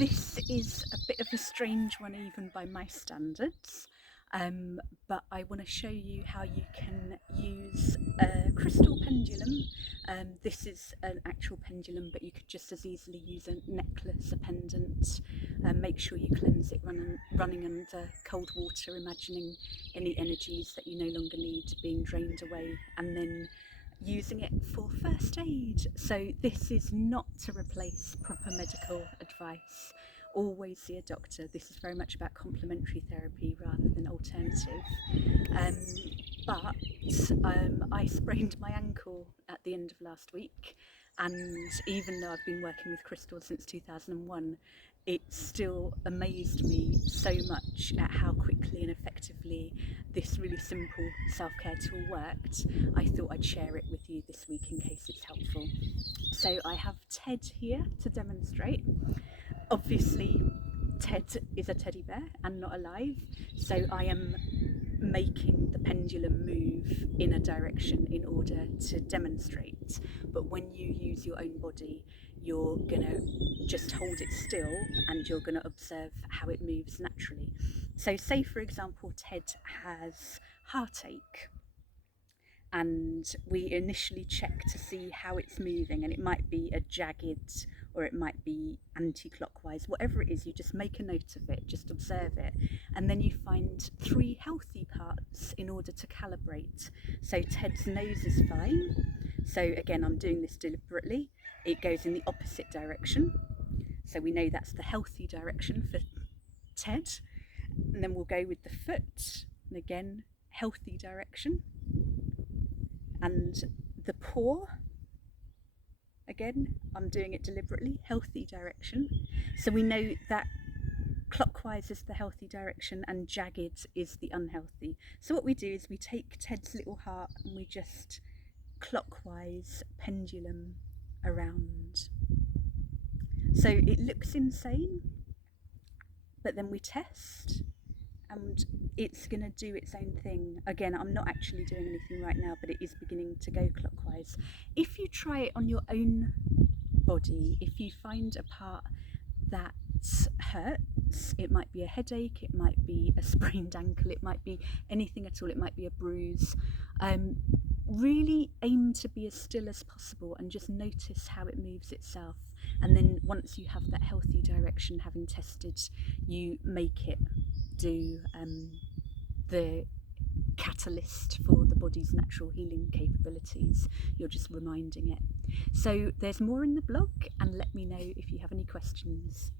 This is a bit of a strange one even by my standards, but I want to show you how you can use a crystal pendulum. This is an actual pendulum, but you could just as easily use a necklace, a pendant. Make sure you cleanse it running under cold water, imagining any energies that you no longer need being drained away, and then using it for first aid. So this is not to replace proper medical advice. Always see a doctor. This is very much about complementary therapy rather than alternative. Um, but I sprained my ankle at the end of last week, and even though I've been working with crystals since 2001, it still amazed me so much at how quickly and effectively this really simple self-care tool worked. I thought I'd share it with you this week in case it's helpful. So I have Ted here to demonstrate. Obviously, Ted is a teddy bear and not alive, so I am making the pendulum move in a direction in order to demonstrate. But when you use your own body, you're gonna just hold it still and you're gonna observe how it moves naturally. So say for example Ted has heartache, and we initially check to see how it's moving, and it might be a jagged or it might be anti-clockwise. Whatever it is, you just make a note of it, just observe it, and then you find 3 healthy parts in order to calibrate. So Ted's nose is fine, so again I'm doing this deliberately. It goes in the opposite direction, so we know that's the healthy direction for Ted. And then we'll go with the foot, and again healthy direction. And the paw, again I'm doing it deliberately, healthy direction. So we know that clockwise is the healthy direction and jagged is the unhealthy. So what we do is we take Ted's little heart and we just clockwise pendulum around. So it looks insane, but then we test and it's going to do its own thing. Again, I'm not actually doing anything right now, but it is beginning to go clockwise. If you try it on your own body, if you find a part that hurts, it might be a headache, it might be a sprained ankle, it might be anything at all, it might be a bruise, really aim to be as still as possible and just notice how it moves itself. And then once you have that healthy direction, having tested, you make it do the catalyst for the body's natural healing capabilities. You're just reminding it. So there's more in the blog, and let me know if you have any questions.